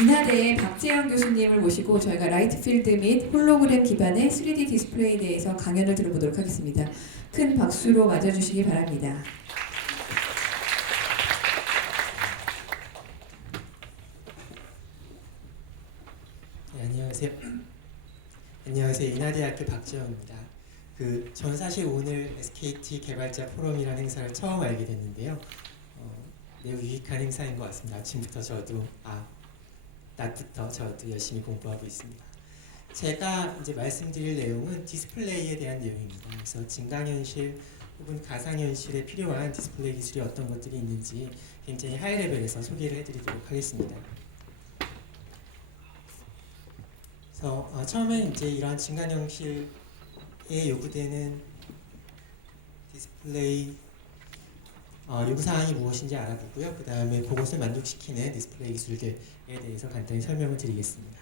인하대의 박재영 교수님을 모시고 저희가 라이트 필드 및 홀로그램 기반의 3D 디스플레이에 대해서 강연을 들어보도록 하겠습니다. 큰 박수로 맞아주시기 바랍니다. 네, 안녕하세요. 안녕하세요. 인하대학교 박재영입니다. 저는 사실 오늘 SKT 개발자 포럼이라는 행사를 처음 알게 됐는데요. 매우 유익한 행사인 것 같습니다. 아침부터 낮부터 저도 열심히 공부하고 있습니다. 제가 이제 말씀드릴 내용은 디스플레이에 대한 내용입니다. 그래서 증강현실 혹은 가상현실에 필요한 디스플레이 기술이 어떤 것들이 있는지 굉장히 하이 레벨에서 소개를 해드리도록 하겠습니다. 그래서 처음에 이제 이러한 증강현실에 요구되는 디스플레이 요구사항이 무엇인지 알아보고요. 그 다음에 그것을 만족시키는 디스플레이 기술들에 대해서 간단히 설명을 드리겠습니다.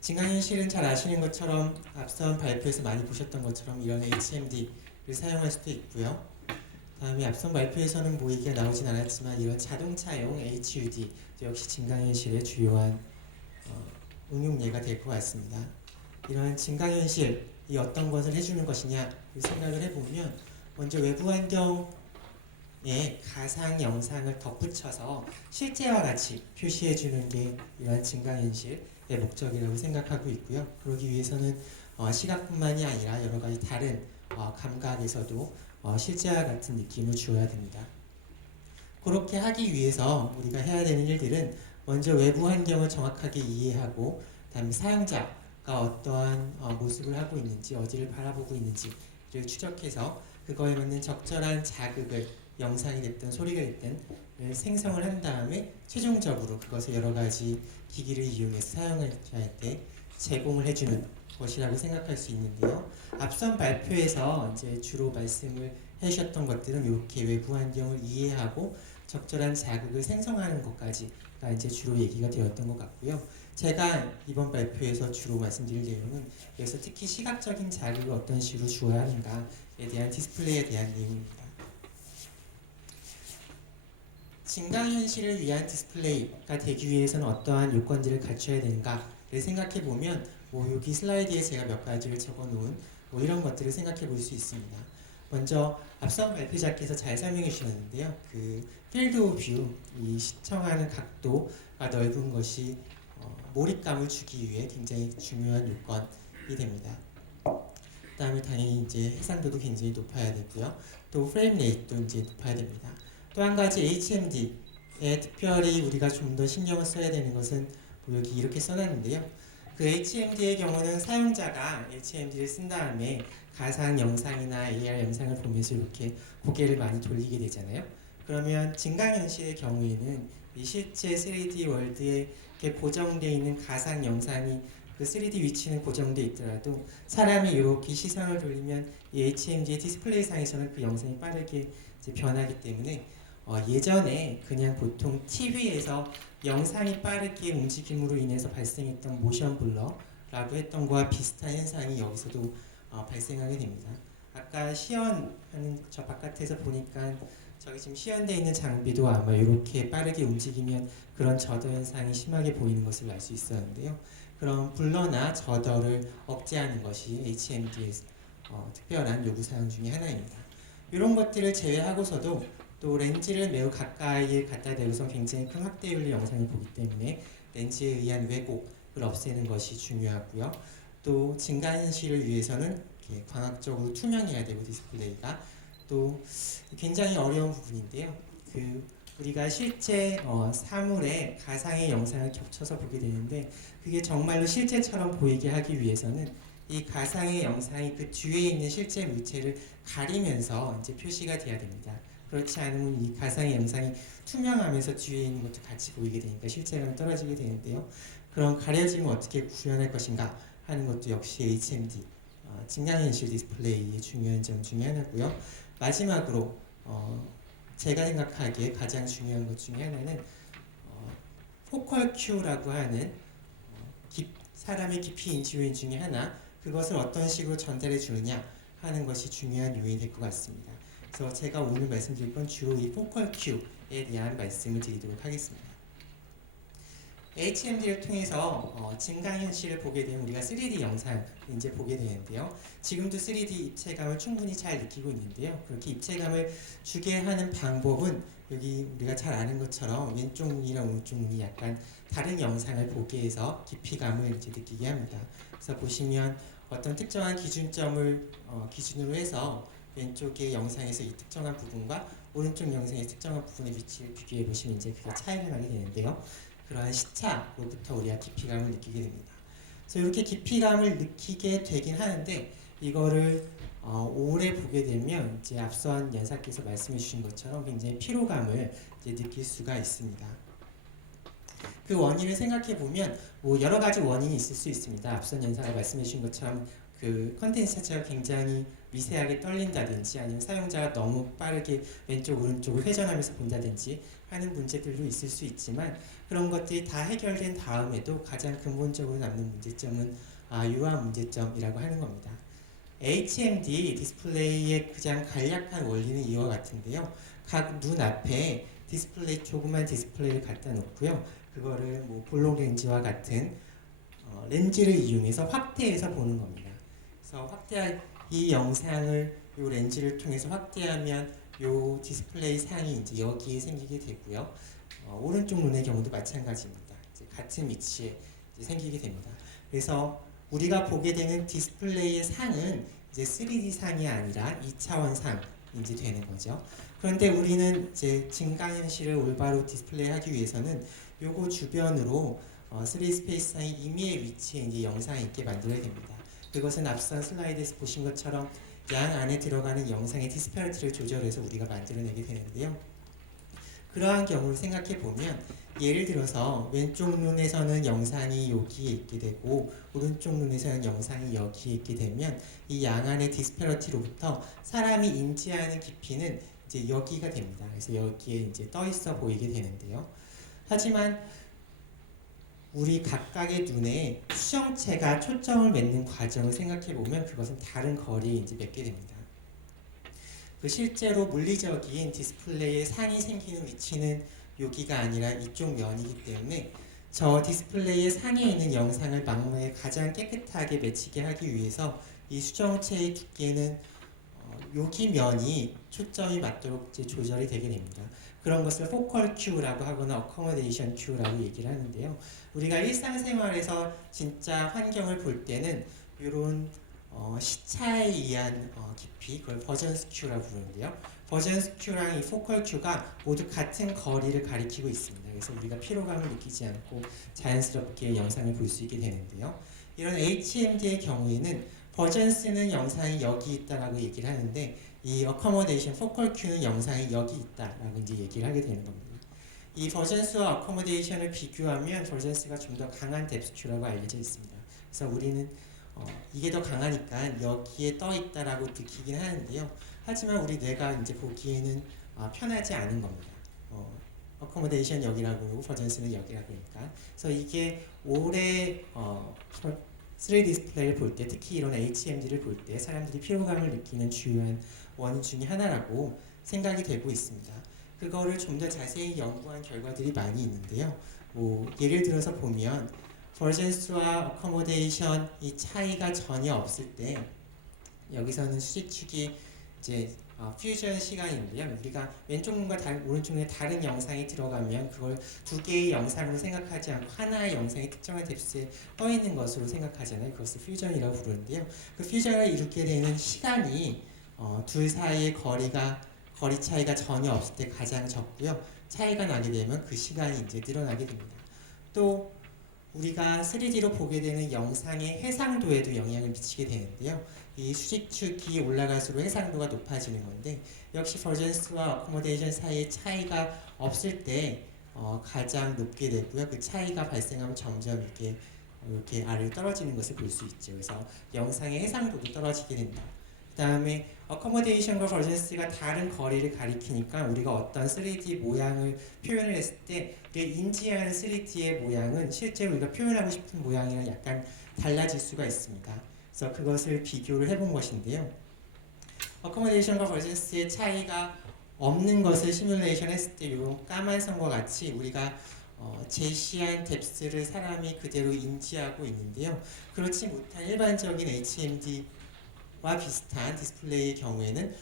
증강현실은 잘 아시는 것처럼 앞선 발표에서 많이 보셨던 것처럼 이런 HMD를 사용할 수도 있고요. 그 다음에 앞선 발표에서는 뭐 얘기가 나오진 않았지만 이런 자동차용 HUD 역시 증강현실의 주요한 응용 예가 될 것 같습니다. 이런 증강현실이 어떤 것을 해주는 것이냐 생각을 해보면 먼저 외부 환경에 가상 영상을 덧붙여서 실제와 같이 표시해주는 게 이러한 증강현실의 목적이라고 생각하고 있고요. 그러기 위해서는 시각뿐만이 아니라 여러 가지 다른 감각에서도 실제와 같은 느낌을 주어야 됩니다. 그렇게 하기 위해서 우리가 해야 되는 일들은 먼저 외부 환경을 정확하게 이해하고 그다음에 사용자가 어떠한 모습을 하고 있는지 어디를 바라보고 있는지를 추적해서 그거에 맞는 적절한 자극을 영상이 됐든 소리가 됐든 생성을 한 다음에 최종적으로 그것을 여러 가지 기기를 이용해서 사용자한테 제공을 해주는 것이라고 생각할 수 있는데요. 앞선 발표에서 이제 주로 말씀을 해주셨던 것들은 이렇게 외부 환경을 이해하고 적절한 자극을 생성하는 것까지가 이제 주로 얘기가 되었던 것 같고요. 제가 이번 발표에서 주로 말씀드릴 내용은 여기서 특히 시각적인 자극을 어떤 식으로 주어야 하는가에 대한 디스플레이에 대한 내용입니다. 증강현실을 위한 디스플레이가 되기 위해서는 어떠한 요건들을 갖춰야 되는가를 생각해 보면 여기 슬라이드에 제가 몇 가지를 적어 놓은 이런 것들을 생각해 볼 수 있습니다. 먼저 앞선 발표자께서 잘 설명해 주셨는데요. 필드 오브 뷰, 이 시청하는 각도가 넓은 것이 몰입감을 주기 위해 굉장히 중요한 요건이 됩니다. 그 다음에 당연히 이제 해상도도 굉장히 높아야 되고요. 또 프레임 레이트도 이제 높아야 됩니다. 또 한 가지 HMD에 특별히 우리가 좀 더 신경을 써야 되는 것은 여기 이렇게 써놨는데요. HMD의 경우는 사용자가 HMD를 쓴 다음에 가상 영상이나 AR 영상을 보면서 이렇게 고개를 많이 돌리게 되잖아요. 그러면 증강현실의 경우에는 이 실제 3D 월드에 고정되어 있는 가상 영상이 3D 위치는 고정되어 있더라도 사람이 이렇게 시선을 돌리면 이 HMD의 디스플레이 상에서는 그 영상이 빠르게 이제 변하기 때문에 예전에 그냥 보통 TV에서 영상이 빠르게 움직임으로 인해서 발생했던 모션 블러라고 했던 거와 비슷한 현상이 여기서도 발생하게 됩니다. 아까 시연하는 저 바깥에서 보니까 저기 지금 시연되어 있는 장비도 아마 이렇게 빠르게 움직이면 그런 저더 현상이 심하게 보이는 것을 알 수 있었는데요. 그런 블러나 저더를 억제하는 것이 HMD의 특별한 요구사항 중에 하나입니다. 이런 것들을 제외하고서도 또 렌즈를 매우 가까이에 갖다 대고서 굉장히 큰 확대율의 영상을 보기 때문에 렌즈에 의한 왜곡을 없애는 것이 중요하고요. 또 증강현실을 위해서는 이렇게 광학적으로 투명해야 되고 디스플레이가 또 굉장히 어려운 부분인데요. 우리가 실제 사물의 가상의 영상을 겹쳐서 보게 되는데 그게 정말로 실제처럼 보이게 하기 위해서는 이 가상의 영상이 그 뒤에 있는 실제 물체를 가리면서 이제 표시가 돼야 됩니다. 그렇지 않으면 이 가상의 영상이 투명하면서 뒤에 있는 것도 같이 보이게 되니까 실제감이 떨어지게 되는데요. 그런 가려짐을 어떻게 구현할 것인가 하는 것도 역시 HMD, 증강현실 디스플레이의 중요한 점 중에 하나고요. 마지막으로 제가 생각하기에 가장 중요한 것 중에 하나는 포컬 큐라고 하는 사람의 깊이 인지 요인 중에 하나, 그것을 어떤 식으로 전달해 주느냐 하는 것이 중요한 요인이 될 것 같습니다. 그래서 제가 오늘 말씀드릴 건 주로 이 포컬 큐에 대한 말씀을 드리도록 하겠습니다. HMD를 통해서 증강현실을 보게 되면 우리가 3D 영상을 이제 보게 되는데요. 지금도 3D 입체감을 충분히 잘 느끼고 있는데요. 그렇게 입체감을 주게 하는 방법은 여기 우리가 잘 아는 것처럼 왼쪽 눈이랑 오른쪽 눈이 약간 다른 영상을 보게 해서 깊이감을 이제 느끼게 합니다. 그래서 보시면 어떤 특정한 기준점을 기준으로 해서 왼쪽의 영상에서 이 특정한 부분과 오른쪽 영상의 특정한 부분의 위치를 비교해 보시면 이제 그게 차이가 나게 되는데요. 그러한 시차로부터 우리가 깊이감을 느끼게 됩니다. 그래서 이렇게 깊이감을 느끼게 되긴 하는데 이거를 오래 보게 되면 이제 앞선 연사께서 말씀해 주신 것처럼 굉장히 피로감을 이제 느낄 수가 있습니다. 그 원인을 생각해 보면 뭐 여러 가지 원인이 있을 수 있습니다. 앞선 연사가 말씀해 주신 것처럼 그 컨텐츠 자체가 굉장히 미세하게 떨린다든지 아니면 사용자가 너무 빠르게 왼쪽 오른쪽을 회전하면서 본다든지 하는 문제들도 있을 수 있지만 그런 것들이 다 해결된 다음에도 가장 근본적으로 남는 문제점은 이러한 문제점이라고 하는 겁니다. HMD 디스플레이의 가장 간략한 원리는 이와 같은데요. 각 눈 앞에 디스플레이 조그만 디스플레이를 갖다 놓고요. 그거를 뭐 볼록 렌즈와 같은 렌즈를 이용해서 확대해서 보는 겁니다. 그래서 확대한 이 영상을 이 렌즈를 통해서 확대하면 이 디스플레이 상이 이제 여기에 생기게 되고요. 오른쪽 눈의 경우도 마찬가지입니다. 이제 같은 위치에 이제 생기게 됩니다. 그래서 우리가 보게 되는 디스플레이의 상은 이제 3D 상이 아니라 2차원 상이 되는 거죠. 그런데 우리는 이제 증강현실을 올바로 디스플레이하기 위해서는 요거 주변으로 3D 스페이스 상의 임의의 위치에 이제 영상이 있게 만들어야 됩니다. 그것은 앞선 슬라이드에서 보신 것처럼 양 안에 들어가는 영상의 디스패리티를 조절해서 우리가 만들어내게 되는데요. 그러한 경우를 생각해 보면 예를 들어서 왼쪽 눈에서는 영상이 여기에 있게 되고 오른쪽 눈에서는 영상이 여기에 있게 되면 이 양 안의 디스패리티로부터 사람이 인지하는 깊이는 이제 여기가 됩니다. 그래서 여기에 이제 떠 있어 보이게 되는데요. 하지만 우리 각각의 눈에 수정체가 초점을 맺는 과정을 생각해 보면 그것은 다른 거리에 이제 맺게 됩니다. 그 실제로 물리적인 디스플레이의 상이 생기는 위치는 여기가 아니라 이쪽 면이기 때문에 저 디스플레이의 상에 있는 영상을 망라에 가장 깨끗하게 맺히게 하기 위해서 이 수정체의 두께는 여기 면이 초점이 맞도록 이제 조절이 되게 됩니다. 그런 것을 포컬 큐라고 하거나 어커모데이션 큐라고 얘기를 하는데요. 우리가 일상생활에서 진짜 환경을 볼 때는 이런 시차에 의한 깊이, 그걸 버전스 큐라고 부르는데요. 버전스 큐랑 이 포컬 큐가 모두 같은 거리를 가리키고 있습니다. 그래서 우리가 피로감을 느끼지 않고 자연스럽게 영상을 볼 수 있게 되는데요. 이런 HMD의 경우에는 버전스는 영상이 여기 있다라고 얘기를 하는데 이 어커모데이션 포컬 큐는 영상이 여기 있다라고 이제 얘기를 하게 되는 겁니다. 이 버전스와 어커모데이션을 비교하면 버전스가 좀 더 강한 뎁스 큐라고 알려져 있습니다. 그래서 우리는 이게 더 강하니까 여기에 떠 있다라고 느끼긴 하는데요. 하지만 우리 뇌가 이제 보기에는 편하지 않은 겁니다. 어커모데이션 여기라고 그러고 버전스는 여기라고 그러니까. 그래서 이게 오래 3D 디스플레이를 볼 때, 특히 이런 HMD를 볼 때 사람들이 피로감을 느끼는 주요한 원인 중에 하나라고 생각이 되고 있습니다. 그거를 좀 더 자세히 연구한 결과들이 많이 있는데요. 예를 들어서 보면 버전스와 어커모데이션 이 차이가 전혀 없을 때 여기서는 수직축이 이제 퓨전 시간인데요. 우리가 왼쪽 눈과 오른쪽 눈에 다른 영상이 들어가면 그걸 두 개의 영상으로 생각하지 않고 하나의 영상이 특정한 뎁스에 떠 있는 것으로 생각하잖아요. 그것을 퓨전이라고 부르는데요. 그 퓨전을 이루게 되는 시간이 둘 사이의 거리 차이가 전혀 없을 때 가장 적고요. 차이가 나게 되면 그 시간이 이제 늘어나게 됩니다. 또 우리가 3D로 보게 되는 영상의 해상도에도 영향을 미치게 되는데요. 이 수직축이 올라갈수록 해상도가 높아지는 건데 역시 버전스와 어코모데이션 사이의 차이가 없을 때 가장 높게 되고요. 그 차이가 발생하면 점점 이렇게 아래로 떨어지는 것을 볼 수 있죠. 그래서 영상의 해상도도 떨어지게 된다. 그 다음에 어커모데이션과 버전스가 다른 거리를 가리키니까 우리가 어떤 3D 모양을 표현을 했을 때 인지하는 3D의 모양은 실제로 우리가 표현하고 싶은 모양이랑 약간 달라질 수가 있습니다. 그래서 그것을 비교를 해본 것인데요. 어커모데이션과 버전스의 차이가 없는 것을 시뮬레이션 했을 때 이런 까만 선과 같이 우리가 제시한 뎁스를 사람이 그대로 인지하고 있는데요. 그렇지 못한 일반적인 HMD와 비슷한 디스플레이의 경우에는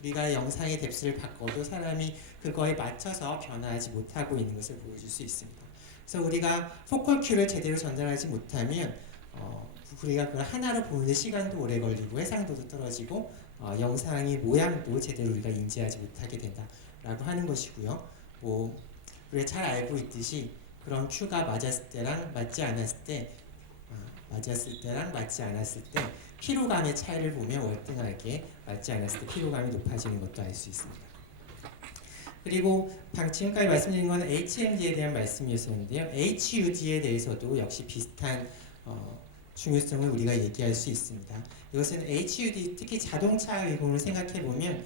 우리가 영상의 뎁스를 바꿔도 사람이 그거에 맞춰서 변화하지 못하고 있는 것을 보여줄 수 있습니다. 그래서 우리가 포컬 큐를 제대로 전달하지 못하면 우리가 그걸 하나로 보는데 시간도 오래 걸리고 해상도도 떨어지고 영상의 모양도 제대로 우리가 인지하지 못하게 된다라고 하는 것이고요. 우리가 잘 알고 있듯이 그런 큐가 맞았을 때랑 맞지 않았을 때 맞지 않았을 때 피로감의 차이를 보면 월등하게 맞지 않았을 때 피로감이 높아지는 것도 알 수 있습니다. 그리고 지금까지 말씀드린 건 HMD에 대한 말씀이었었는데요. HUD에 대해서도 역시 비슷한 중요성을 우리가 얘기할 수 있습니다. 이것은 HUD, 특히 자동차 의공을 생각해 보면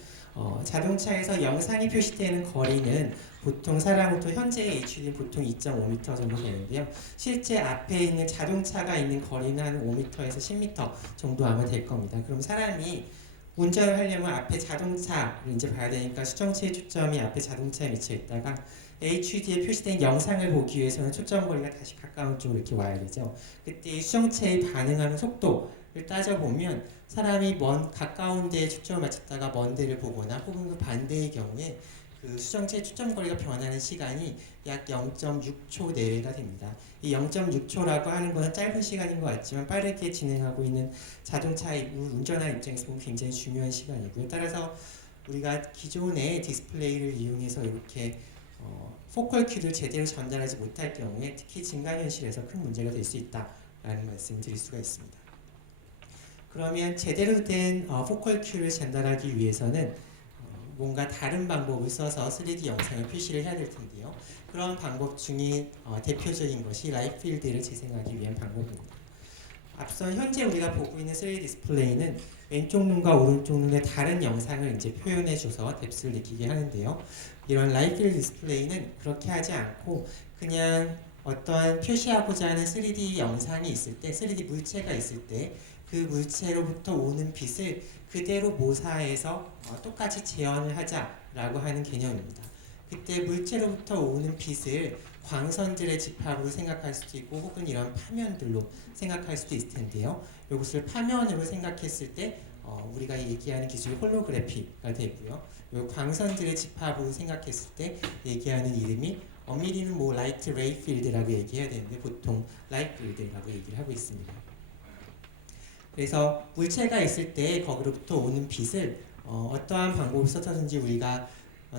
자동차에서 영상이 표시되는 거리는 보통 사람으로부터 현재의 HUD는 보통 2.5m 정도 되는데요. 실제 앞에 있는 자동차가 있는 거리는 한 5m에서 10m 정도 아마 될 겁니다. 그럼 사람이 운전을 하려면 앞에 자동차를 이제 봐야 되니까 수정체의 초점이 앞에 자동차에 미쳐 있다가 HUD에 표시된 영상을 보기 위해서는 초점 거리가 다시 가까운 쪽으로 이렇게 와야 되죠. 그때 수정체의 반응하는 속도를 따져보면 사람이 가까운 데에 초점을 맞췄다가 먼 데를 보거나 혹은 그 반대의 경우에 그 수정체의 초점 거리가 변하는 시간이 약 0.6초 내외가 됩니다. 이 0.6초라고 하는 것은 짧은 시간인 것 같지만 빠르게 진행하고 있는 자동차의 운전하는 입장에서 보면 굉장히 중요한 시간이고요. 따라서 우리가 기존의 디스플레이를 이용해서 이렇게 포컬 큐를 제대로 전달하지 못할 경우에 특히 증강현실에서 큰 문제가 될 수 있다라는 말씀을 드릴 수가 있습니다. 그러면 제대로 된 포컬 큐를 전달하기 위해서는 뭔가 다른 방법을 써서 3D 영상을 표시를 해야 될 텐데요. 그런 방법 중에 대표적인 것이 라이트 필드를 재생하기 위한 방법입니다. 앞서 현재 우리가 보고 있는 3D 디스플레이는 왼쪽 눈과 오른쪽 눈의 다른 영상을 이제 표현해줘서 뎁스를 느끼게 하는데요. 이런 라이트 필드 디스플레이는 그렇게 하지 않고 그냥 어떠한 표시하고자 하는 3D 영상이 있을 때, 3D 물체가 있을 때 그 물체로부터 오는 빛을 그대로 모사해서 똑같이 재현을 하자라고 하는 개념입니다. 그때 물체로부터 오는 빛을 광선들의 집합으로 생각할 수도 있고 혹은 이런 파면들로 생각할 수도 있을 텐데요. 이것을 파면으로 생각했을 때 우리가 얘기하는 기술이 홀로그래피가 되고요. 이 광선들의 집합으로 생각했을 때 얘기하는 이름이 엄밀히는 라이트 레이 필드라고 얘기해야 되는데 보통 라이트 필드라고 얘기를 하고 있습니다. 그래서 물체가 있을 때 거기로부터 오는 빛을 어떠한 방법을 써서든지 우리가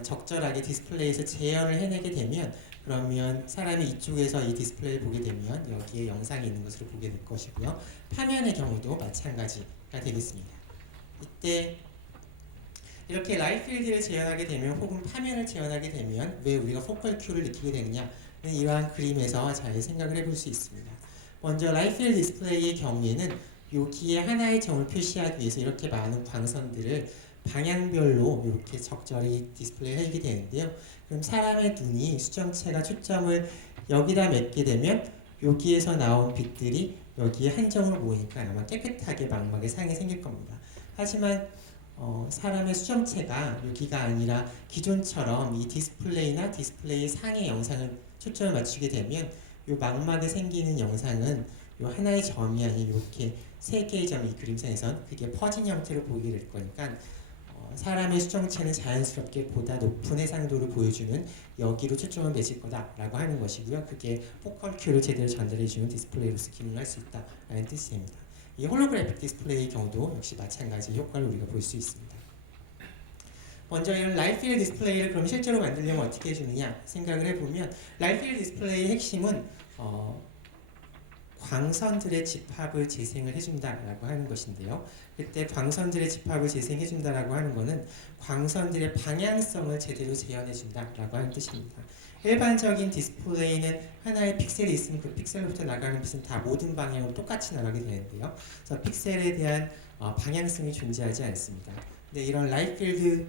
적절하게 디스플레이에서 재현을 해내게 되면 그러면 사람이 이쪽에서 이 디스플레이를 보게 되면 여기에 영상이 있는 것으로 보게 될 것이고요. 파면의 경우도 마찬가지가 되겠습니다. 이때 이렇게 라이트 필드를 재현하게 되면 혹은 파면을 재현하게 되면 왜 우리가 포컬 큐를 느끼게 되느냐는 이러한 그림에서 잘 생각을 해볼 수 있습니다. 먼저 라이트 필드 디스플레이의 경우에는 여기에 하나의 점을 표시하기 위해서 이렇게 많은 광선들을 방향별로 이렇게 적절히 디스플레이를 하게 되는데요. 그럼 사람의 눈이 수정체가 초점을 여기다 맺게 되면 여기에서 나온 빛들이 여기에 한점으로 모이니까 아마 깨끗하게 망막의 상이 생길 겁니다. 하지만 사람의 수정체가 여기가 아니라 기존처럼 이 디스플레이나 디스플레이 상의 영상을 초점을 맞추게 되면 이 망막에 생기는 영상은 이 하나의 점이 아닌 이렇게 세 개의 점이 이 그림상에선 그게 퍼진 형태로 보이게 될 거니까 사람의 수정체는 자연스럽게 보다 높은 해상도를 보여주는 여기로 초점을 매질 거다라고 하는 것이고요. 그게 포컬 큐를 제대로 전달해주는 디스플레이로서 기능을 할 수 있다라는 뜻입니다. 이 홀로그래픽 디스플레이의 경우도 역시 마찬가지 효과를 우리가 볼 수 있습니다. 먼저 이런 라이트 필드 디스플레이를 그럼 실제로 만들려면 어떻게 해주느냐 생각을 해보면 라이트 필드 디스플레이의 핵심은 광선들의 집합을 재생을 해준다라고 하는 것인데요. 그때 광선들의 집합을 재생해준다라고 하는 것은 광선들의 방향성을 제대로 재현해준다라고 하는 뜻입니다. 일반적인 디스플레이는 하나의 픽셀이 있으면 그 픽셀로부터 나가는 빛은 다 모든 방향으로 똑같이 나가게 되는데요. 그래서 픽셀에 대한 방향성이 존재하지 않습니다. 근데 이런 라이트 필드를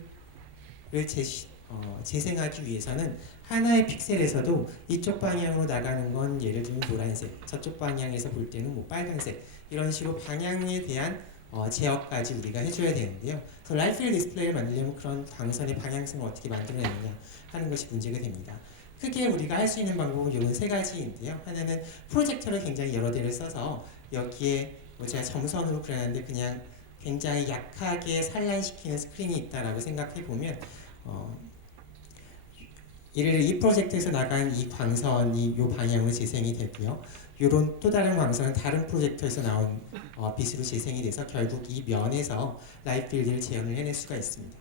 재생하기 위해서는 하나의 픽셀에서도 이쪽 방향으로 나가는 건 예를 들면 노란색, 저쪽 방향에서 볼 때는 빨간색 이런 식으로 방향에 대한 제어까지 우리가 해줘야 되는데요. 그래서 라이트 필드 디스플레이를 만들려면 그런 광선의 방향성을 어떻게 만들어내느냐 하는 것이 문제가 됩니다. 크게 우리가 할 수 있는 방법은 이런 세 가지인데요. 하나는 프로젝터를 굉장히 여러 대를 써서 여기에 뭐 제가 점선으로 그려놨는데 그냥 굉장히 약하게 산란시키는 스크린이 있다라고 생각해 보면 예를 들어 이 프로젝트에서 나간 이 광선이 이 방향으로 재생이 되고요. 이런 또 다른 광선은 다른 프로젝터에서 나온 빛으로 재생이 돼서 결국 이 면에서 라이트 필드를 재현을 해낼 수가 있습니다.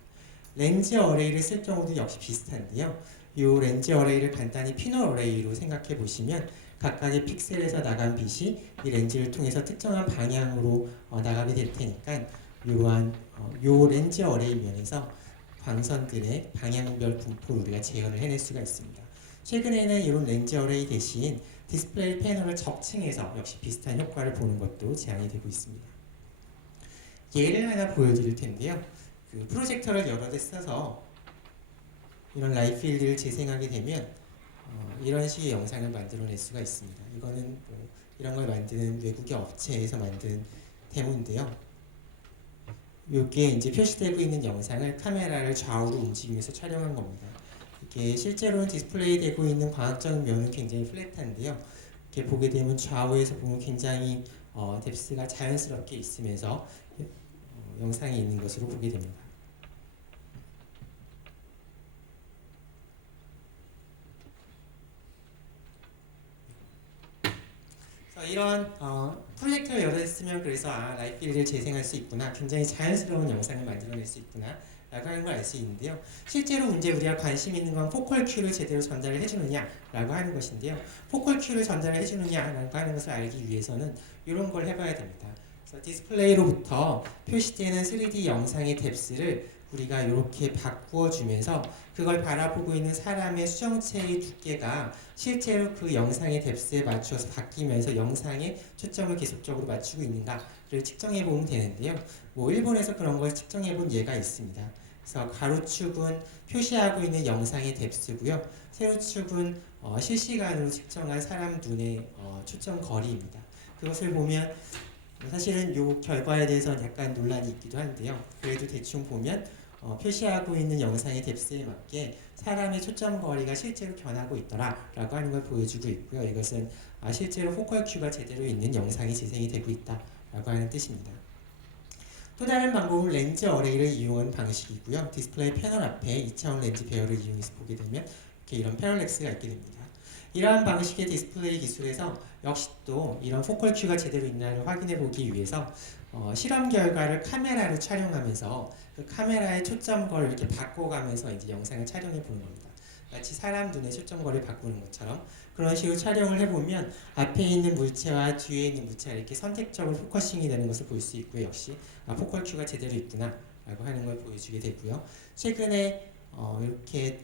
렌즈 어레이를 쓸 경우도 역시 비슷한데요. 이 렌즈 어레이를 간단히 피놀 어레이로 생각해 보시면 각각의 픽셀에서 나간 빛이 이 렌즈를 통해서 특정한 방향으로 나가게 될 테니까 이러한 요 렌즈 어레이 면에서 광선들의 방향별 분포를 우리가 재현을 해낼 수가 있습니다. 최근에는 이런 렌즈 어레이 대신 디스플레이 패널을 적층해서 역시 비슷한 효과를 보는 것도 제한이 되고 있습니다. 예를 하나 보여드릴 텐데요. 그 프로젝터를 여러 대 써서 이런 라이트 필드를 재생하게 되면 이런 식의 영상을 만들어낼 수가 있습니다. 이거는 뭐 이런 걸 만드는 외국의 업체에서 만든 데모인데요. 여기에 이제 표시되고 있는 영상을 카메라를 좌우로 움직이면서 촬영한 겁니다. 이게 실제로는 디스플레이 되고 있는 광학적인 면은 굉장히 플랫한데요. 이렇게 보게 되면 좌우에서 보면 굉장히 뎁스가 자연스럽게 있으면서 영상이 있는 것으로 보게 됩니다. 이런 프로젝터를 여러 대 쓰면 그래서 라이트 필드를 재생할 수 있구나, 굉장히 자연스러운 영상을 만들어낼 수 있구나 라고 하는 걸 알 수 있는데요. 실제로 이제 우리가 관심 있는 건 포컬 큐를 제대로 전달을 해주느냐 라고 하는 것인데요. 포컬 큐를 전달을 해주느냐 라고 하는 것을 알기 위해서는 이런 걸 해봐야 됩니다. 그래서 디스플레이로부터 표시되는 3D 영상의 뎁스를 우리가 이렇게 바꾸어 주면서 그걸 바라보고 있는 사람의 수정체의 두께가 실제로 그 영상의 뎁스에 맞춰서 바뀌면서 영상에 초점을 계속적으로 맞추고 있는가를 측정해 보면 되는데요. 뭐 일본에서 그런 걸 측정해 본 예가 있습니다. 그래서 가로축은 표시하고 있는 영상의 뎁스고요. 세로축은 실시간으로 측정한 사람 눈의 초점 거리입니다. 그것을 보면 사실은 이 결과에 대해서는 약간 논란이 있기도 한데요. 그래도 대충 보면 표시하고 있는 영상의 뎁스에 맞게 사람의 초점 거리가 실제로 변하고 있더라 라고 하는 걸 보여주고 있고요. 이것은 실제로 포컬 큐가 제대로 있는 영상이 재생이 되고 있다 라고 하는 뜻입니다. 또 다른 방법은 렌즈 어레이를 이용한 방식이고요. 디스플레이 패널 앞에 2차원 렌즈 배열을 이용해서 보게 되면 이렇게 이런 패럴렉스가 있게 됩니다. 이러한 방식의 디스플레이 기술에서 역시 또 이런 포컬 큐가 제대로 있나를 확인해 보기 위해서 실험 결과를 카메라로 촬영하면서 그 카메라의 초점거리를 이렇게 바꿔가면서 이제 영상을 촬영해 보는 겁니다. 마치 사람 눈의 초점거리를 바꾸는 것처럼 그런 식으로 촬영을 해보면 앞에 있는 물체와 뒤에 있는 물체가 이렇게 선택적으로 포커싱이 되는 것을 볼 수 있고요. 역시 포컬 큐가 제대로 있구나 라고 하는 걸 보여주게 되고요. 최근에 이렇게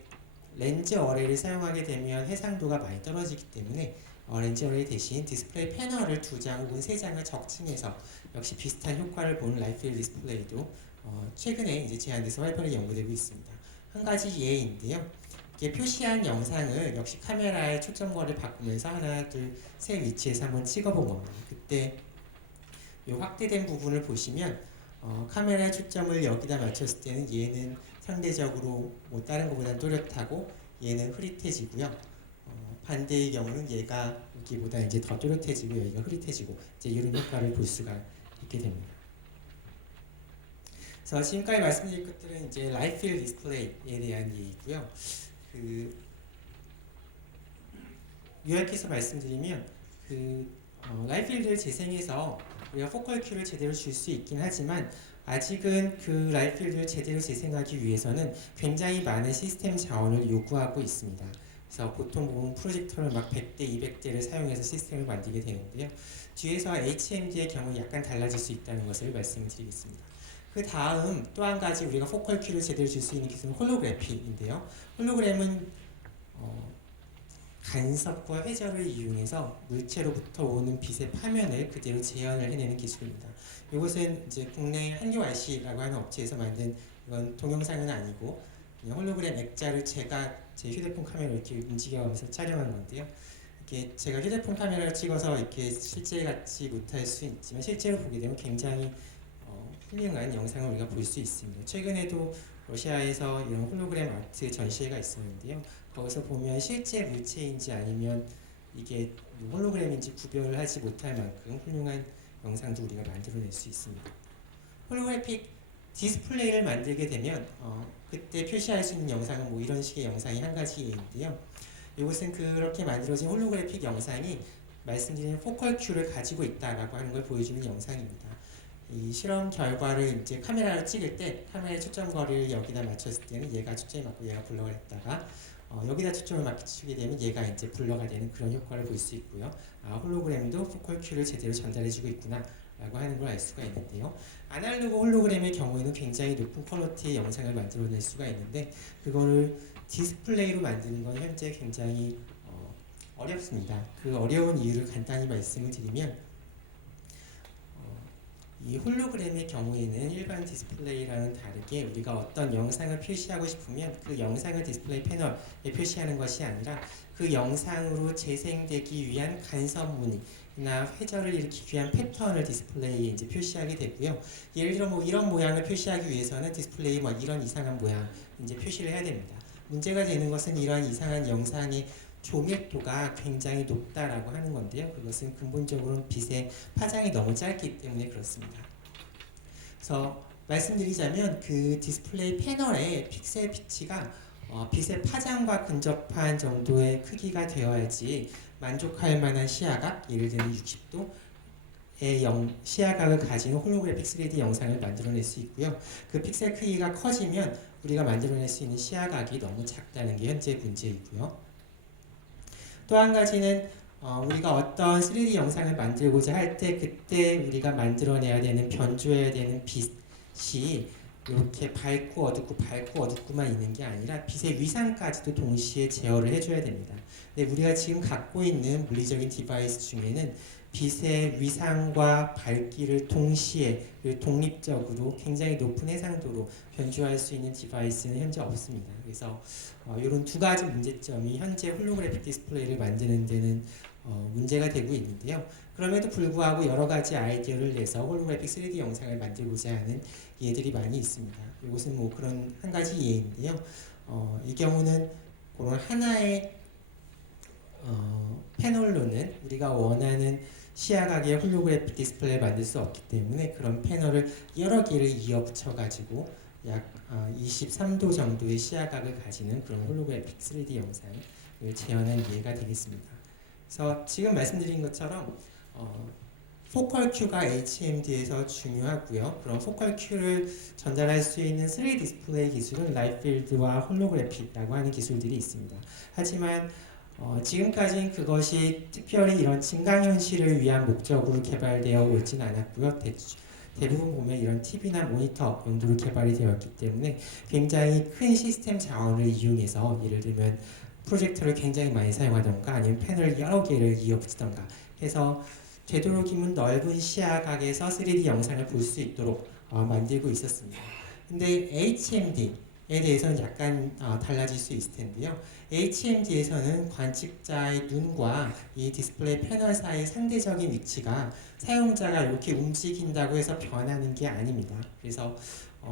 렌즈 어레이를 사용하게 되면 해상도가 많이 떨어지기 때문에 렌즈 어레이 대신 디스플레이 패널을 2장 혹은 3장을 적층해서 역시 비슷한 효과를 보는 라이트 필드 디스플레이도 최근에 이제 제한돼서 활발히 연구되고 있습니다. 한 가지 예인데요. 이렇게 표시한 영상을 역시 카메라의 초점거리를 바꾸면서 하나, 둘, 세 위치에서 한번 찍어본 겁니다. 그때 이 확대된 부분을 보시면 카메라의 초점을 여기다 맞췄을 때는 얘는 상대적으로 뭐 다른 것보다 또렷하고 얘는 흐릿해지고요. 반대의 경우는 얘가 여기보다 이제 더 또렷해지고 여기가 흐릿해지고 이제 이런 효과를 볼 수가 있게 됩니다. 그래서 지금까지 말씀드린 것들은 이제 라이트 필드 디스플레이에 대한 얘기고요. 요약해서 말씀드리면 라이트 필드를 재생해서 우리가 포컬 큐를 제대로 줄 수 있긴 하지만 아직은 그 라이트 필드를 제대로 재생하기 위해서는 굉장히 많은 시스템 자원을 요구하고 있습니다. 그래서 보통 보면 프로젝터를 막 100대, 200대를 사용해서 시스템을 만들게 되는데요. 뒤에서 HMD의 경우 약간 달라질 수 있다는 것을 말씀을 드리겠습니다. 그 다음 또 한 가지 우리가 포컬 큐를 제대로 줄 수 있는 기술은 홀로그래피인데요. 홀로그램은 간섭과 회절을 이용해서 물체로부터 오는 빛의 파면을 그대로 재현을 해내는 기술입니다. 이것은 이제 국내 한교 RC라고 하는 업체에서 만든 이건 동영상은 아니고 그냥 홀로그램 액자를 제가 제 휴대폰 카메라로 이렇게 움직여가면서 촬영한 건데요. 이렇게 제가 휴대폰 카메라를 찍어서 이렇게 실제 같지 못할 수 있지만 실제로 보게 되면 굉장히 훌륭한 영상을 우리가 볼 수 있습니다. 최근에도 러시아에서 이런 홀로그램 아트 전시회가 있었는데요. 거기서 보면 실제 물체인지 아니면 이게 홀로그램인지 구별을 하지 못할 만큼 훌륭한 영상도 우리가 만들어낼 수 있습니다. 홀로그래픽 디스플레이를 만들게 되면 그때 표시할 수 있는 영상은 뭐 이런 식의 영상이 한 가지인데요. 이것은 그렇게 만들어진 홀로그래픽 영상이 말씀드린 포컬 큐를 가지고 있다라고 하는 걸 보여주는 영상입니다. 이 실험 결과를 이제 카메라로 찍을 때 카메라의 초점 거리를 여기다 맞췄을 때는 얘가 초점이 맞고 얘가 블러가 됐다가 여기다 초점을 맞추게 되면 얘가 이제 블러가 되는 그런 효과를 볼 수 있고요. 홀로그램도 포컬 큐를 제대로 전달해주고 있구나 라고 하는 걸 알 수가 있는데요. 아날로그 홀로그램의 경우에는 굉장히 높은 퀄리티의 영상을 만들어낼 수가 있는데 그거를 디스플레이로 만드는 건 현재 굉장히 어렵습니다. 그 어려운 이유를 간단히 말씀을 드리면 이 홀로그램의 경우에는 일반 디스플레이랑은 다르게 우리가 어떤 영상을 표시하고 싶으면 그 영상을 디스플레이 패널에 표시하는 것이 아니라 그 영상으로 재생되기 위한 간섭무늬나 회절을 일으키기 위한 패턴을 디스플레이에 이제 표시하게 되고요. 예를 들어 뭐 이런 모양을 표시하기 위해서는 디스플레이 뭐 이런 이상한 모양 이제 표시를 해야 됩니다. 문제가 되는 것은 이러한 이상한 영상의 조밀도가 굉장히 높다라고 하는 건데요. 그것은 근본적으로 빛의 파장이 너무 짧기 때문에 그렇습니다. 그래서 말씀드리자면 그 디스플레이 패널의 픽셀 피치가 빛의 파장과 근접한 정도의 크기가 되어야지 만족할 만한 시야각, 예를 들면 60도의 시야각을 가진 홀로그래픽 3D 영상을 만들어낼 수 있고요. 그 픽셀 크기가 커지면 우리가 만들어낼 수 있는 시야각이 너무 작다는 게 현재 문제이고요. 또 한 가지는 우리가 어떤 3D 영상을 만들고자 할 때 그때 우리가 만들어내야 되는 변조해야 되는 빛이 이렇게 밝고 어둡고만 있는 게 아니라 빛의 위상까지도 동시에 제어를 해줘야 됩니다. 근데 우리가 지금 갖고 있는 물리적인 디바이스 중에는 빛의 위상과 밝기를 동시에 독립적으로 굉장히 높은 해상도로 변조할 수 있는 디바이스는 현재 없습니다. 그래서 이런 두 가지 문제점이 현재 홀로그래픽 디스플레이를 만드는 데는 문제가 되고 있는데요. 그럼에도 불구하고 여러 가지 아이디어를 내서 홀로그래픽 3D 영상을 만들고자 하는 예들이 많이 있습니다. 이것은 뭐 그런 한 가지 예인데요. 이 경우는 그런 하나의 패널로는 우리가 원하는 시야각의 홀로그래픽 디스플레이를 만들 수 없기 때문에 그런 패널을 여러 개를 이어 붙여가지고 약 23도 정도의 시야각을 가지는 그런 홀로그래픽 3D 영상을 재현한 예가 되겠습니다. 그래서 지금 말씀드린 것처럼 포컬 큐가 HMD에서 중요하고요. 그런 포컬 큐를 전달할 수 있는 3D 디스플레이 기술은 라이트필드와 홀로그래픽이라고 하는 기술들이 있습니다. 하지만 지금까지는 그것이 특별히 이런 증강현실을 위한 목적으로 개발되어 오진 않았고요. 대부분 보면 이런 TV나 모니터 용도로 개발이 되었기 때문에 굉장히 큰 시스템 자원을 이용해서 예를 들면 프로젝터를 굉장히 많이 사용하던가 아니면 패널 여러 개를 이어붙이던가 해서 되도록이면 넓은 시야각에서 3D 영상을 볼 수 있도록 만들고 있었습니다. 근데 HMD에 대해서는 약간 달라질 수 있을 텐데요. HMD에서는 관측자의 눈과 이 디스플레이 패널 사이의 상대적인 위치가 사용자가 이렇게 움직인다고 해서 변하는 게 아닙니다. 그래서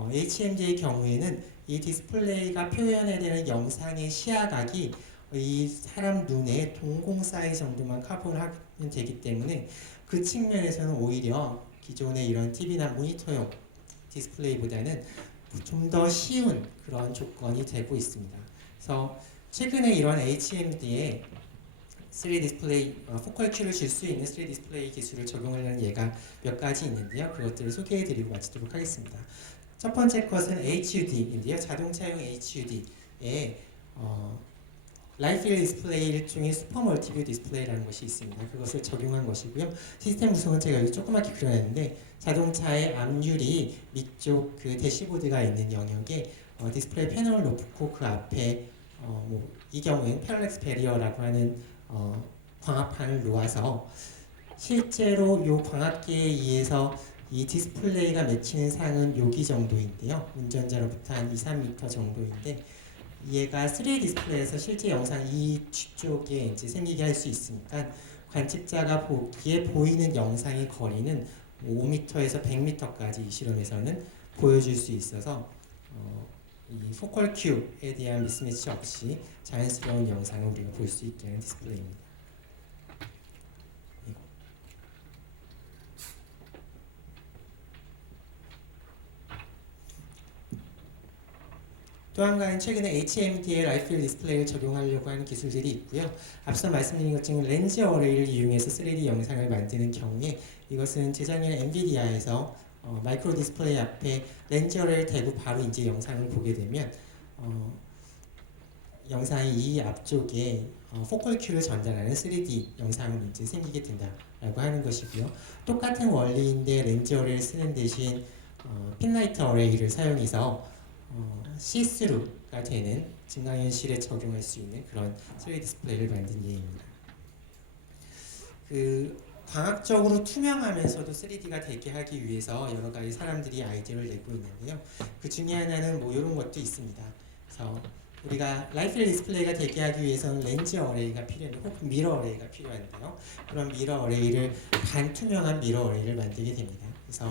HMD의 경우에는 이 디스플레이가 표현해야 되는 영상의 시야각이 이 사람 눈의 동공 사이즈 정도만 커버를 하면 되기 때문에 그 측면에서는 오히려 기존의 이런 TV나 모니터용 디스플레이보다는 좀 더 쉬운 그런 조건이 되고 있습니다. 그래서 최근에 이런 HMD에 3D 디스플레이, 포컬 큐를 줄 수 있는 3D 디스플레이 기술을 적용하려는 예가 몇 가지 있는데요. 그것들을 소개해드리고 마치도록 하겠습니다. 첫 번째 것은 HUD인데요. 자동차용 HUD에 라이트필드 디스플레이 일종의 슈퍼 멀티뷰 디스플레이라는 것이 있습니다. 그것을 적용한 것이고요. 시스템 구성은 제가 여기 조그맣게 그려놨는데 자동차의 앞유리 밑쪽 그 대시보드가 있는 영역에 디스플레이 패널을 놓고 그 앞에 이 경우에는 패럴렉스 베리어라고 하는 광합판을 놓아서 실제로 이 광합계에 의해서 이 디스플레이가 맺히는 상은 여기 정도인데요. 운전자로부터 한 2, 3m 정도인데 얘가 3D 디스플레이에서 실제 영상 이 뒤쪽에 이제 생기게 할 수 있으니까 관측자가 보기에 보이는 영상의 거리는 5m에서 100m까지 이 실험에서는 보여줄 수 있어서 이 포컬 큐에 대한 미스매치 없이 자연스러운 영상을 우리가 볼 수 있게 하는 디스플레이입니다. 또 한 가지는 최근에 HMD의 라이프필드 디스플레이를 적용하려고 하는 기술들이 있고요. 앞서 말씀드린 것처럼 렌즈 어레이를 이용해서 3D 영상을 만드는 경우에 이것은 재작년에 엔비디아에서 마이크로 디스플레이 앞에 렌즈 어레이를 대고 바로 이제 영상을 보게 되면 영상이 이 앞쪽에 포컬 큐를 전달하는 3D 영상이 이제 생기게 된다라고 하는 것이고요. 똑같은 원리인데 렌즈 어레이를 쓰는 대신 핀라이트 어레이를 사용해서 시스루가 되는 증강현실에 적용할 수 있는 그런 3D 디스플레이를 만든 예입니다. 광학적으로 투명하면서도 3D가 되게 하기 위해서 여러 가지 사람들이 아이디어를 내고 있는데요. 그 중에 하나는 뭐 이런 것도 있습니다. 그래서 우리가 라이프필드 디스플레이가 되게 하기 위해서는 렌즈 어레이가 필요한데 혹은 미러 어레이가 필요한데요. 그런 미러 어레이를 반투명한 미러 어레이를 만들게 됩니다. 그래서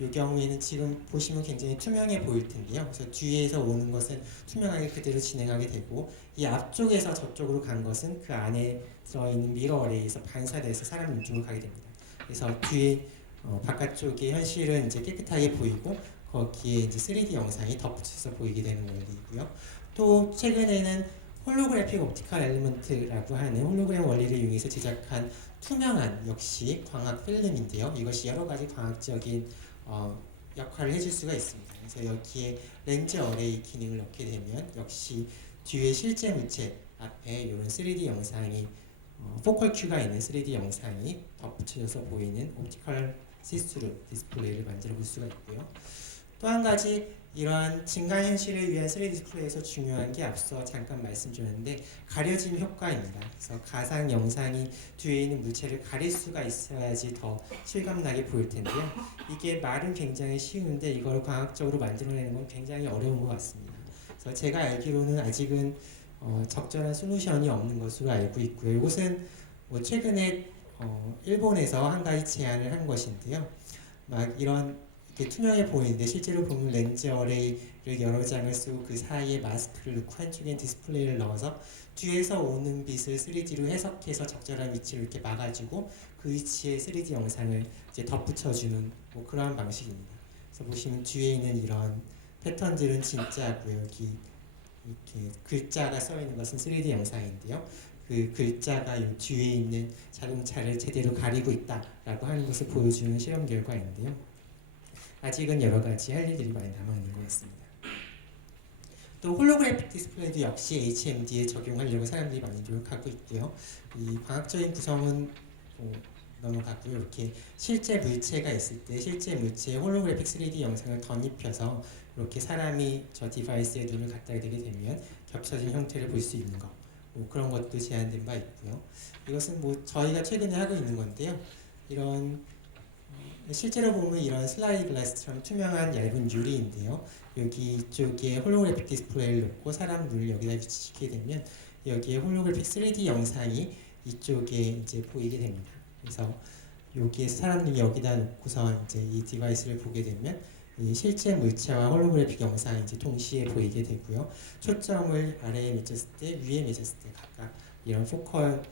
이 경우에는 지금 보시면 굉장히 투명해 보일 텐데요. 그래서 뒤에서 오는 것은 투명하게 그대로 진행하게 되고 이 앞쪽에서 저쪽으로 간 것은 그 안에 들어있는 미러 어레이에서 반사돼서 사람 눈쪽으로 가게 됩니다. 그래서 뒤에 바깥쪽의 현실은 이제 깨끗하게 보이고 거기에 이제 3D 영상이 덧붙여서 보이게 되는 원리이고요. 또 최근에는 홀로그래픽 옵티컬 엘리먼트라고 하는 홀로그램 원리를 이용해서 제작한 투명한 역시 광학 필름인데요. 이것이 여러 가지 광학적인 역할을 해줄 수가 있습니다. 그래서 여기에 렌즈 어레이 기능을 넣게 되면 역시 뒤에 실제 물체 앞에 이런 3D 영상이 포컬 큐가 있는 3D 영상이 덧붙여져서 보이는 옵티컬 시스루 디스플레이를 만들어 볼 수가 있고요. 또 한 가지 이러한 증강현실을 위한 3D 디스플레이에서 중요한 게 앞서 잠깐 말씀드렸는데 가려짐 효과입니다. 그래서 가상 영상이 뒤에 있는 물체를 가릴 수가 있어야지 더 실감나게 보일 텐데요. 이게 말은 굉장히 쉬운데 이걸 과학적으로 만들어내는 건 굉장히 어려운 것 같습니다. 그래서 제가 알기로는 아직은 적절한 솔루션이 없는 것으로 알고 있고요. 이것은 뭐 최근에 일본에서 한 가지 제안을 한 것인데요. 막 이런 이렇게 투명해 보이는데 실제로 보면 렌즈 어레이를 여러 장을 쓰고 그 사이에 마스크를 넣고 한쪽엔 디스플레이를 넣어서 뒤에서 오는 빛을 3D로 해석해서 적절한 위치를 이렇게 막아주고 그 위치에 3D 영상을 이제 덧붙여주는 뭐 그러한 방식입니다. 그래서 보시면 뒤에 있는 이런 패턴들은 진짜고요. 여기 이렇게 글자가 써 있는 것은 3D 영상인데요. 그 글자가 이 뒤에 있는 자동차를 제대로 가리고 있다라고 하는 것을 보여주는 실험 결과인데요. 아직은 여러 가지 할 일들이 많이 남아 있는 것 같습니다. 또 홀로그래픽 디스플레이도 역시 HMD에 적용하려고 사람들이 많이 노력하고 있고요. 이 과학적인 구성은 넘어가고요. 이렇게 실제 물체가 있을 때 실제 물체에 홀로그래픽 3D 영상을 덧입혀서 이렇게 사람이 저 디바이스에 눈을 갖다 대게 되면 겹쳐진 형태를 볼 수 있는 것, 그런 것도 제한된 바 있고요. 이것은 뭐 저희가 최근에 하고 있는 건데요. 이런 실제로 보면 이런 슬라이드 글라스처럼 투명한 얇은 유리인데요. 여기 이쪽에 홀로그래픽 디스플레이를 놓고 사람 눈을 여기다 비치게 되면 여기에 홀로그래픽 3D 영상이 이쪽에 이제 보이게 됩니다. 그래서 여기에 사람 눈 여기다 놓고서 이제 이 디바이스를 보게 되면 이 실제 물체와 홀로그래픽 영상이 이제 동시에 보이게 되고요. 초점을 아래에 맺었을 때, 위에 맺었을 때 각각 이런 포컬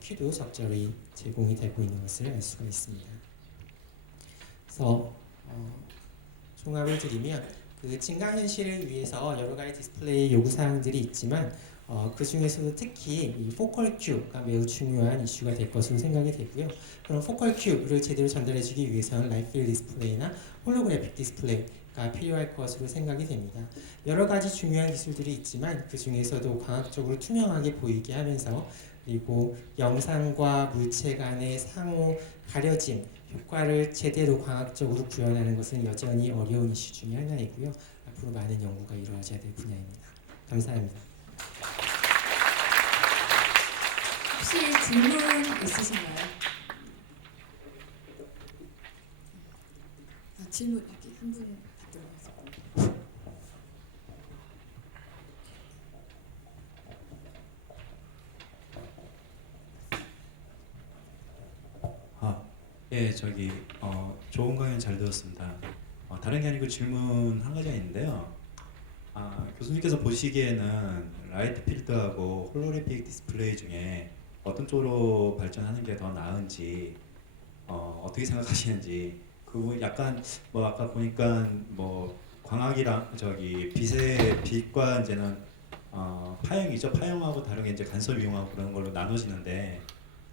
큐도 적절히 제공이 되고 있는 것을 알 수가 있습니다. 그래서 종합을 드리면 그 증강현실을 위해서 여러 가지 디스플레이 요구사항들이 있지만 그 중에서도 특히 이 포컬 큐가 매우 중요한 이슈가 될 것으로 생각이 되고요. 그럼 포컬 큐를 제대로 전달해주기 위해서는 라이프필드 디스플레이나 홀로그래픽 디스플레이가 필요할 것으로 생각이 됩니다. 여러 가지 중요한 기술들이 있지만 그 중에서도 광학적으로 투명하게 보이게 하면서 그리고 영상과 물체 간의 상호 가려짐 효과를 제대로 광학적으로 구현하는 것은 여전히 어려운 이슈 중에 하나이고요. 앞으로 많은 연구가 이루어져야 될 분야입니다. 감사합니다. 혹시 질문 있으신가요? 질문 여기 한 분 받도록 하겠습니다. 예, 좋은 강연 잘 들었습니다. 다른 게 아니고 질문 한 가지가 있는데요. 교수님께서 보시기에는 라이트 필드하고 홀로그래픽 디스플레이 중에 어떤 쪽으로 발전하는 게 더 나은지 어떻게 생각하시는지 그 약간 뭐 아까 보니까 뭐 광학이랑 저기 빛과 이제는 파형이죠. 파형하고 다르게 이제 간섭 이용하고 그런 걸로 나눠지는데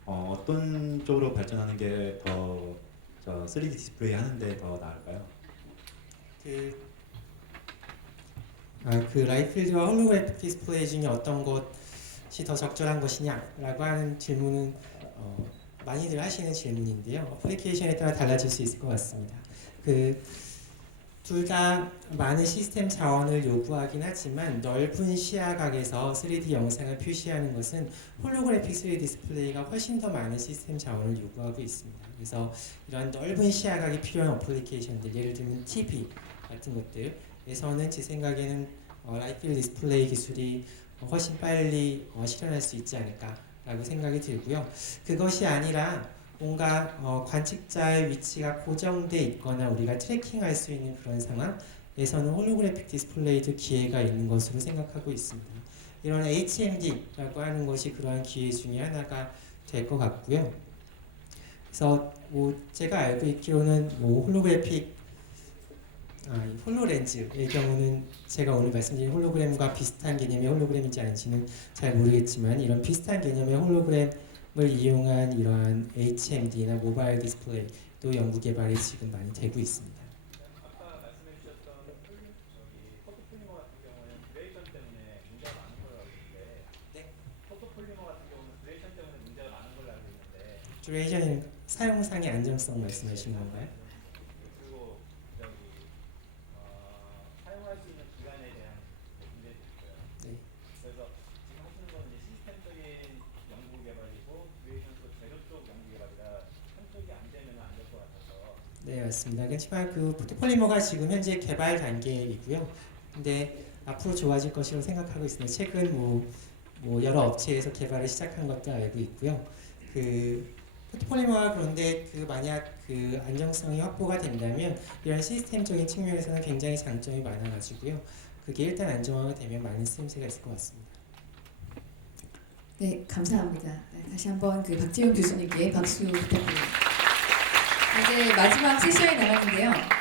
어떤 쪽으로 발전하는 게 더 3D 디스플레이 하는데 더 나을까요? 그 라이트필드와 홀로그래픽 디스플레이 중에 어떤 것이 더 적절한 것이냐라고 하는 질문은 많이들 하시는 질문인데요. 어플리케이션에 따라 달라질 수 있을 것 같습니다. 둘 다 많은 시스템 자원을 요구하긴 하지만 넓은 시야각에서 3D 영상을 표시하는 것은 홀로그래픽 3D 디스플레이가 훨씬 더 많은 시스템 자원을 요구하고 있습니다. 그래서 이런 넓은 시야각이 필요한 어플리케이션들, 예를 들면 TV 같은 것들에서는 제 생각에는 라이트 디스플레이 기술이 훨씬 빨리 실현할 수 있지 않을까라고 생각이 들고요. 그것이 아니라 뭔가 관측자의 위치가 고정돼 있거나 우리가 트래킹할 수 있는 그런 상황에서는 홀로그래픽 디스플레이도 기회가 있는 것으로 생각하고 있습니다. 이런 HMD라고 하는 것이 그러한 기회 중에 하나가 될 것 같고요. 그래서 뭐 제가 알고 있기로는 뭐 홀로렌즈의 경우는 제가 오늘 말씀드린 홀로그램과 비슷한 개념의 홀로그램인지 아닌지는 잘 모르겠지만 이런 비슷한 개념의 홀로그램을 이용한 이러한 HMD나 모바일 디스플레이도 연구 개발이 지금 많이 되고 있습니다. 아까 말씀해주셨던 포토폴리머 같은 경우는 그레이션 때문에 문제가 많은 걸로 알고 있는데, 네. 포토폴리머 같은 경우는 그레이션 때문에 문제가 많은 걸로 알고 있는데, 듀레이션은 사용상의 안정성 말씀하시는 건가요? 그리고 사용할 수 있는 기간에 대한 문제도 있고요. 네. 그래서 지금 하시는 건 이제 시스템적인 연구 개발이고 그레이션도 재료 쪽 연구 개발이라 한쪽이 안 되면 안 될 것 같아서. 네, 맞습니다. 그렇지만 그 포토폴리머가 지금 현재 개발 단계이고요. 근데 앞으로 좋아질 것이라고 생각하고 있습니다. 최근 뭐 여러 업체에서 개발을 시작한 것도 알고 있고요. 그 포토폴리머가 그런데 만약 그 안정성이 확보가 된다면 이런 시스템적인 측면에서는 굉장히 장점이 많아가지고요. 그게 일단 안정화가 되면 많은 쓰임새가 있을 것 같습니다. 네, 감사합니다. 네, 다시 한번 그 박재용 교수님께 박수 부탁드립니다. 이제 마지막 세션이 남았는데요.